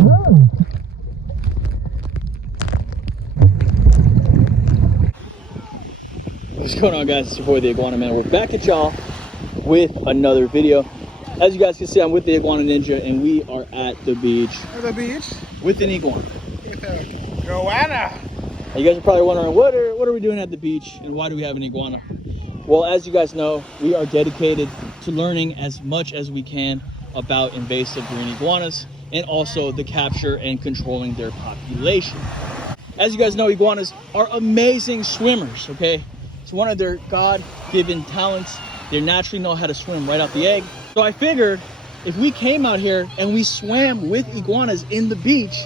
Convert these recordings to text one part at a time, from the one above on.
What's going on, guys? It's your boy the Iguana Man. We're back at y'all with another video. As you guys can see, I'm with the Iguana Ninja and we are at the beach. At the beach? With an iguana. With a Iguana. You guys are probably wondering, what are we doing at the beach and why do we have an iguana? Well, as you guys know, we are dedicated to learning as much as we can about invasive green iguanas and also the capture and controlling their population. As you guys know, iguanas are amazing swimmers, okay? It's one of their God-given talents. They naturally know how to swim right out the egg. So I figured if we came out here and we swam with iguanas in the beach,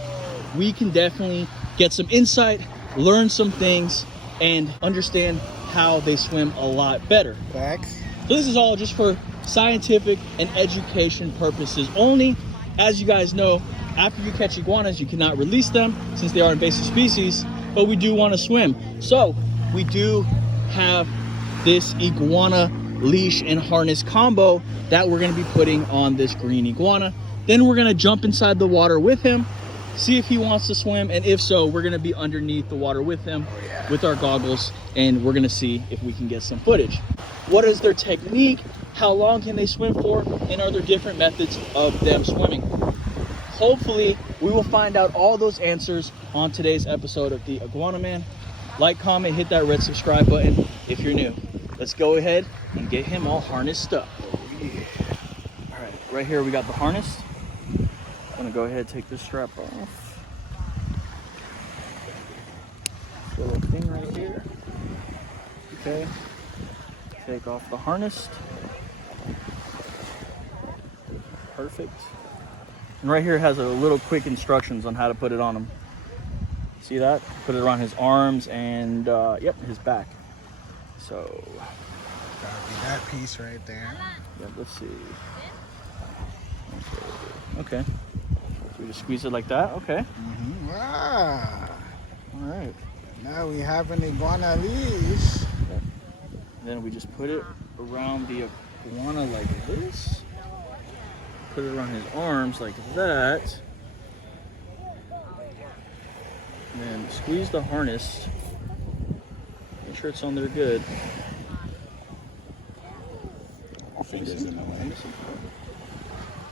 we can definitely get some insight, learn some things, and understand how they swim a lot better. Facts. So this is all just for scientific and education purposes only. As you guys know, after you catch iguanas, you cannot release them since they are invasive species, but we do want to swim. So we do have this iguana leash and harness combo that we're going to be putting on this green iguana. Then we're going to jump inside the water with him, see if he wants to swim, and if so, we're going to be underneath the water with him with our goggles, and we're going to see if we can get some footage. What is their technique? How long can they swim for? And are there different methods of them swimming? Hopefully, we will find out all those answers on today's episode of the Iguana Man. Like, comment, hit that red subscribe button if you're new. Let's go ahead and get him all harnessed up. All right, right here we got the harness. I'm gonna go ahead and take this strap off. Little thing right here. Okay. Take off the harness. Perfect. And right here has a little quick instructions on how to put it on him. See that? Put it around his arms and yep, his back. So That'll be that piece right there. yeah, let's see. Okay. So we just squeeze it like that. Okay. Ah. All right. Now we have an iguana leash. And then we just put it around the iguana like this. Put it around his arms like that. And then squeeze the harness. Make sure it's on there good. Fingers in the way.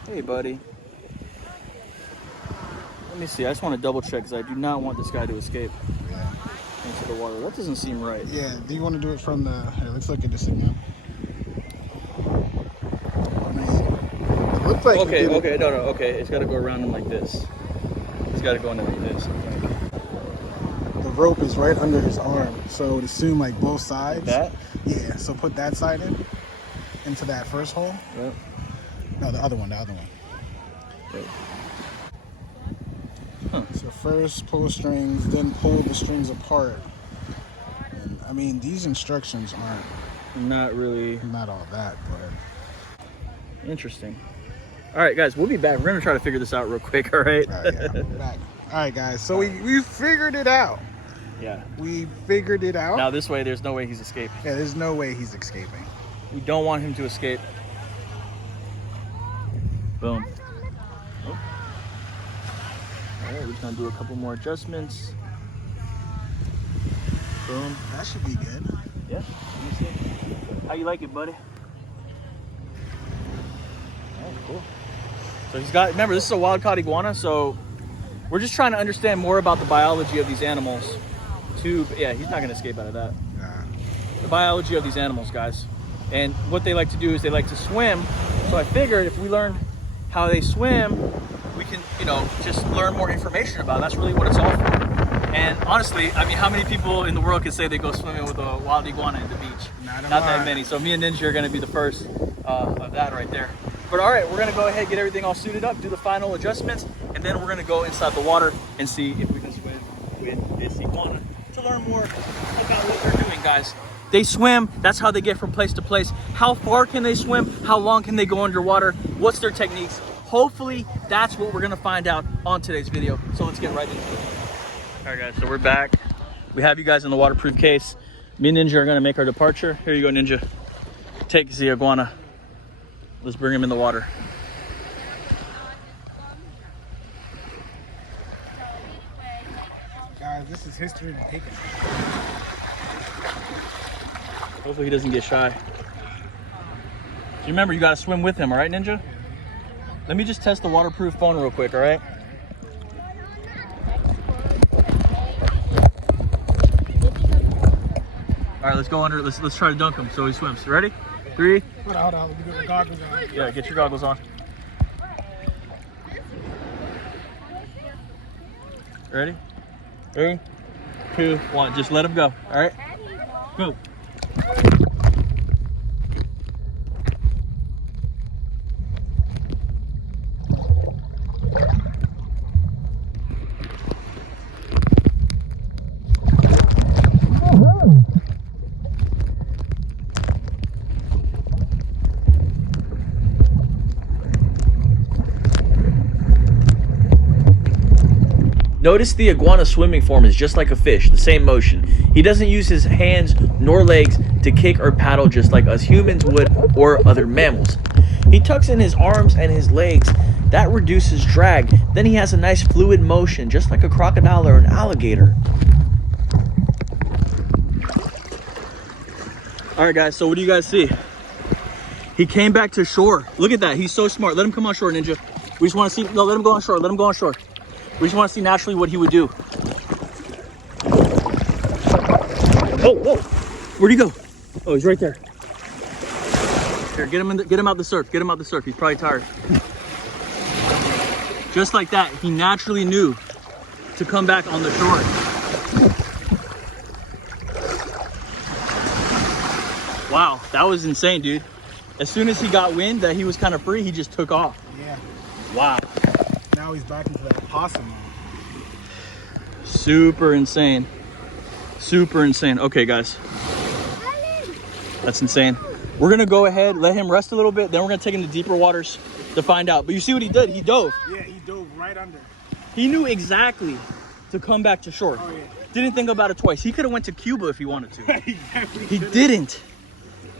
Hey, buddy. Let me see. I just want to double check because I do not want this guy to escape into the water. That doesn't seem right. Yeah, do you want to do it from the... Here, let's look at this again. It looks like... Okay. It's got to go around him like this. It's got to go under like this. The rope is right under his arm, so I would assume like both sides. Like that? Yeah, so put that side into that first hole. Yep. No, the other one. Right. So first pull strings, then pull the strings apart. And, I mean, these instructions aren't Not really not all that, but interesting. All right, guys, we'll be back. We're going to try to figure this out real quick, all right? yeah, we're back. All right, guys. So we figured it out. Yeah. We figured it out. Now this way, there's no way he's escaping. Yeah, there's no way he's escaping. We don't want him to escape. Boom. Oh. All right, we're just gonna do a couple more adjustments. Boom. That should be good. Yeah. Let me see. How you like it, buddy? Oh, cool. So he's got. Remember, this is a wild-caught iguana, so we're just trying to understand more about the biology of these animals. Yeah, he's not gonna escape out of that. Nah. The biology of these animals, guys. And what they like to do is they like to swim. So I figured if we learn how they swim, we can, just learn more information about it. That's really what it's all for. And honestly, I mean, how many people in the world can say they go swimming with a wild iguana at the beach? Not that many. So me and Ninja are going to be the first of that right there. But all right, we're going to go ahead, get everything all suited up, do the final adjustments, and then we're going to go inside the water and see if we can swim with this iguana to learn more about what they're doing, guys. They swim. That's how they get from place to place. How far can they swim? How long can they go underwater? What's their techniques? Hopefully, that's what we're going to find out on today's video. So let's get right into it. All right, guys, so we're back. We have you guys in the waterproof case. Me and Ninja are going to make our departure. Here you go, Ninja. Take the iguana. Let's bring him in the water. This is history to take it. Hopefully he doesn't get shy. So remember, you gotta swim with him, all right, Ninja? Let me just test the waterproof phone real quick, all right? All right, let's go under. Let's try to dunk him so he swims. Ready? 3. Hold on. Let me get my goggles on. Yeah, get your goggles on. Ready? 3, 2, 1. Just let him go. All right? Go. Notice the iguana swimming form is just like a fish, the same motion. He doesn't use his hands nor legs to kick or paddle just like us humans would or other mammals. He tucks in his arms and his legs. That reduces drag. Then he has a nice fluid motion, just like a crocodile or an alligator. All right, guys, so what do you guys see? He came back to shore. Look at that. He's so smart. Let him come on shore, Ninja. We just want to see. No, let him go on shore. Let him go on shore. We just want to see naturally what he would do. Oh, whoa. Where'd he go? Oh, he's right there. Here, get him out the surf. Get him out the surf. He's probably tired. Just like that, he naturally knew to come back on the shore. Wow, that was insane, dude. As soon as he got wind that he was kind of free, he just took off. Yeah. Wow. Now he's back into that possum. Super insane. Super insane. Okay, guys. That's insane. We're going to go ahead, let him rest a little bit. Then we're going to take him to deeper waters to find out. But you see what he did? He dove. Yeah, he dove right under. He knew exactly to come back to shore. Oh, yeah. Didn't think about it twice. He could have went to Cuba if he wanted to. He didn't.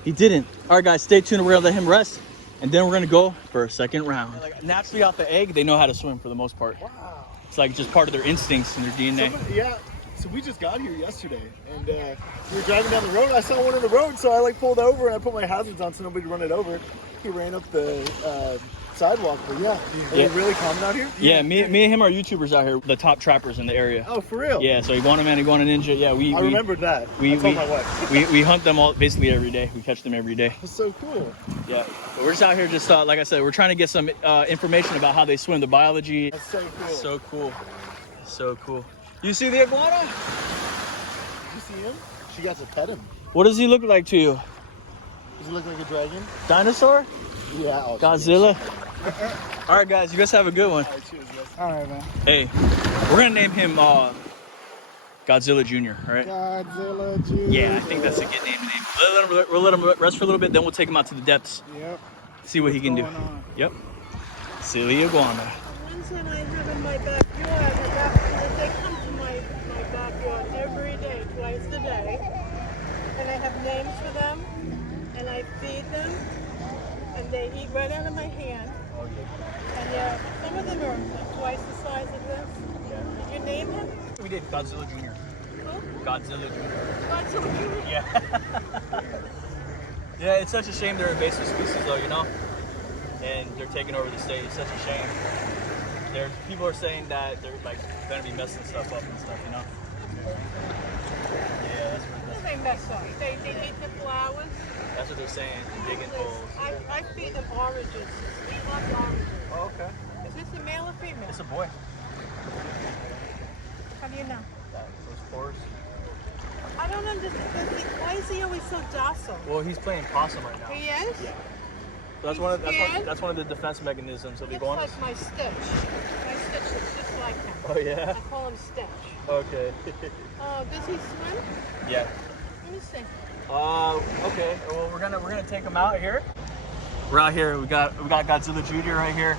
He didn't. All right, guys, stay tuned. We're going to let him rest. And then we're gonna go for a second round. Like, naturally out the egg, they know how to swim for the most part. Wow. It's like just part of their instincts and their DNA. Yeah, so we just got here yesterday, and we were driving down the road, and I saw one on the road, so I like pulled over, and I put my hazards on so nobody could run it over. He ran up the sidewalk, but yeah. Are they really common out here? Yeah, me and him are YouTubers out here, the top trappers in the area. Oh, for real? Yeah, so Iguanaman, Iguana Ninja, yeah, I remembered that. I told my wife. we hunt them all basically every day. We catch them every day. That's so cool. Yeah, but we're just out here just, like I said, we're trying to get some information about how they swim, the biology. That's so cool. So cool. So cool. You see the iguana? Did you see him? She got to pet him. What does he look like to you? Does he look like a dragon? Dinosaur? Yeah. Oh, Godzilla? All right, guys, you guys have a good one. All right, cheers, guys. All right, man. Hey, we're gonna name him Godzilla Jr., all right? Godzilla Jr. Yeah, I think that's a good name. We'll let him rest for a little bit, then we'll take him out to the depths. Yep. See what he can do. On? Yep. Silly iguana. Ones that I have in my backyard, they come to my backyard every day, twice a day. And I have names for them, and I feed them, and they eat right out of my hand. And yeah, some of them are like twice the size of this. Did you name him? We did Godzilla Jr. Who? Godzilla Jr. Godzilla Jr.? Yeah. Yeah, it's such a shame they're invasive species though, you know? And they're taking over the state. It's such a shame. People are saying that they're like gonna be messing stuff up and stuff, you know? Yeah, What do they mess up? They eat the flowers. that's what they're saying. Digging holes. I feed them oranges. We love oranges. Oh, okay. Is this a male or female? It's a boy. How do you know? Those pores. I don't understand. Why is he always so docile? Well, he's playing possum right now. He is? Yeah. That's one of the defense mechanisms of Looks iguanas. like my Stitch. My Stitch looks just like him. Oh yeah. I call him Stitch. Okay. Does he swim? Yeah. Let me see. Okay. Well, we're gonna take him out here. We're out here. We got Godzilla Jr. right here,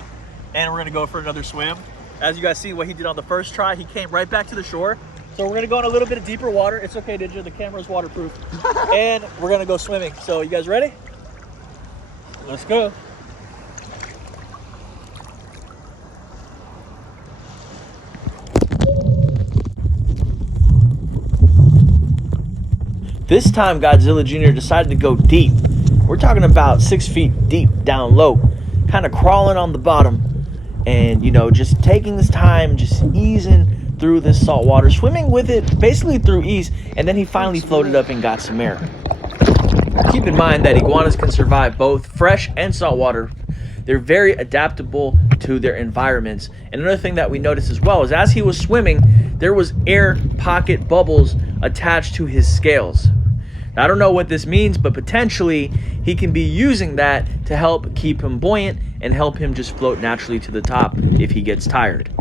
and we're gonna go for another swim. As you guys see, what he did on the first try, he came right back to the shore. So we're gonna go in a little bit of deeper water. It's okay, Ninja. The camera's waterproof, and we're gonna go swimming. So you guys ready? Let's go. This time Godzilla Jr. decided to go deep. We're talking about 6 feet deep down low, kind of crawling on the bottom, and, you know, just taking his time, just easing through this salt water, swimming with it basically through ease, and then he finally floated up and got some air. Keep in mind that iguanas can survive both fresh and salt water. They're very adaptable to their environments. And another thing that we noticed as well is as he was swimming, there was air pocket bubbles attached to his scales. Now, I don't know what this means, but potentially he can be using that to help keep him buoyant and help him just float naturally to the top if he gets tired.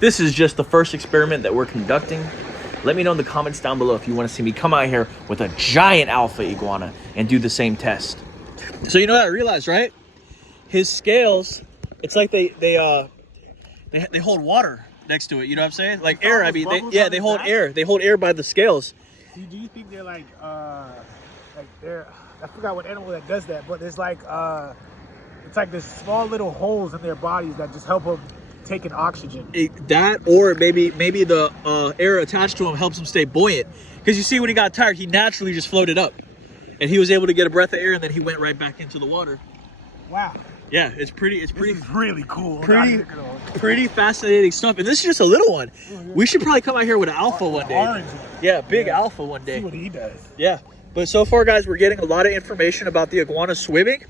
This is just the first experiment that we're conducting. Let me know in the comments down below if you want to see me come out here with a giant alpha iguana and do the same test. So you know what I realized, right? His scales, it's like they hold water next to it. You know what I'm saying? Like air. I mean, they hold air. They hold air by the scales. Do you think they're like they're? I forgot what animal that does that, but it's like there's small little holes in their bodies that just help them take in oxygen. That, or maybe the air attached to him helps him stay buoyant. Because you see, when he got tired, he naturally just floated up, and he was able to get a breath of air, and then he went right back into the water. Wow. Yeah, it's pretty. This is really cool. Pretty fascinating stuff. And this is just a little one. We should probably come out here with an alpha one day. Orange one. Yeah, big alpha one day. See what he does. Yeah, but so far, guys, we're getting a lot of information about the iguana swimming.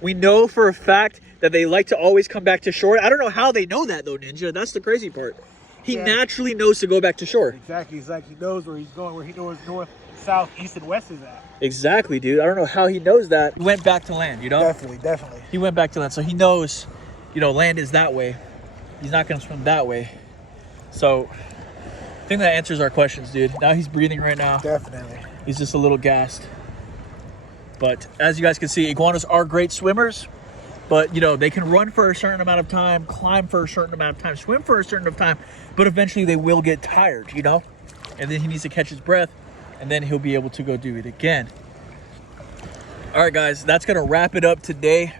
We know for a fact that they like to always come back to shore. I don't know how they know that though, Ninja. That's the crazy part. He naturally knows to go back to shore. Exactly. It's like he knows where he's going, where he knows north, south, east, and west is at. Exactly, dude. I don't know how he knows that. He went back to land, you know? Definitely. He went back to land, so he knows, you know, land is that way. He's not going to swim that way. So I think that answers our questions, dude. Now he's breathing right now. Definitely. He's just a little gassed. But as you guys can see, iguanas are great swimmers. But, you know, they can run for a certain amount of time, climb for a certain amount of time, swim for a certain amount of time, but eventually they will get tired, you know? And then he needs to catch his breath, and then he'll be able to go do it again. All right, guys, that's going to wrap it up today.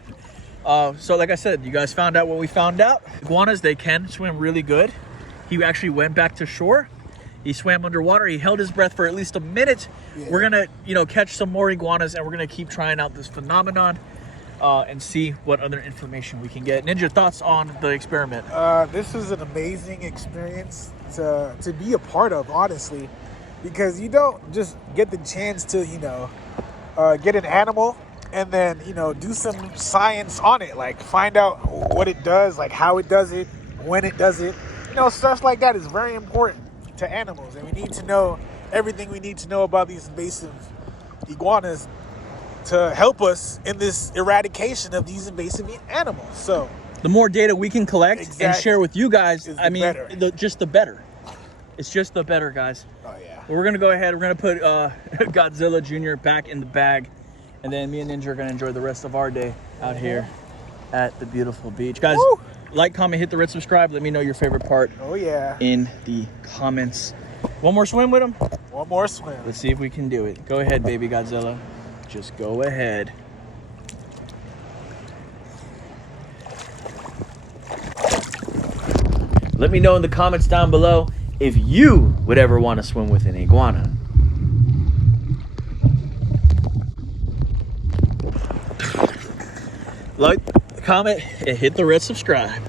So like I said, you guys found out what we found out. Iguanas, they can swim really good. He actually went back to shore. He swam underwater. He held his breath for at least a minute. Yeah. We're going to, you know, catch some more iguanas, and we're going to keep trying out this phenomenon. And see what other information we can get. Ninja, thoughts on the experiment? This was an amazing experience to be a part of, honestly, because you don't just get the chance to, you know, get an animal and then, you know, do some science on it, like find out what it does, like how it does it, when it does it. You know, stuff like that is very important to animals, and we need to know everything we need to know about these invasive iguanas to help us in this eradication of these invasive animals. So the more data we can collect and share with you guys, I mean, just the better. It's just the better, guys. Oh yeah. We're gonna go ahead. We're gonna put Godzilla Jr. back in the bag, and then me and Ninja are gonna enjoy the rest of our day out here at the beautiful beach, guys. Woo! Like, comment, hit the red subscribe. Let me know your favorite part. Oh yeah. In the comments. One more swim with him. One more swim. Let's see if we can do it. Go ahead, baby Godzilla. Just go ahead. Let me know in the comments down below if you would ever want to swim with an iguana. Like, comment, and hit the red subscribe.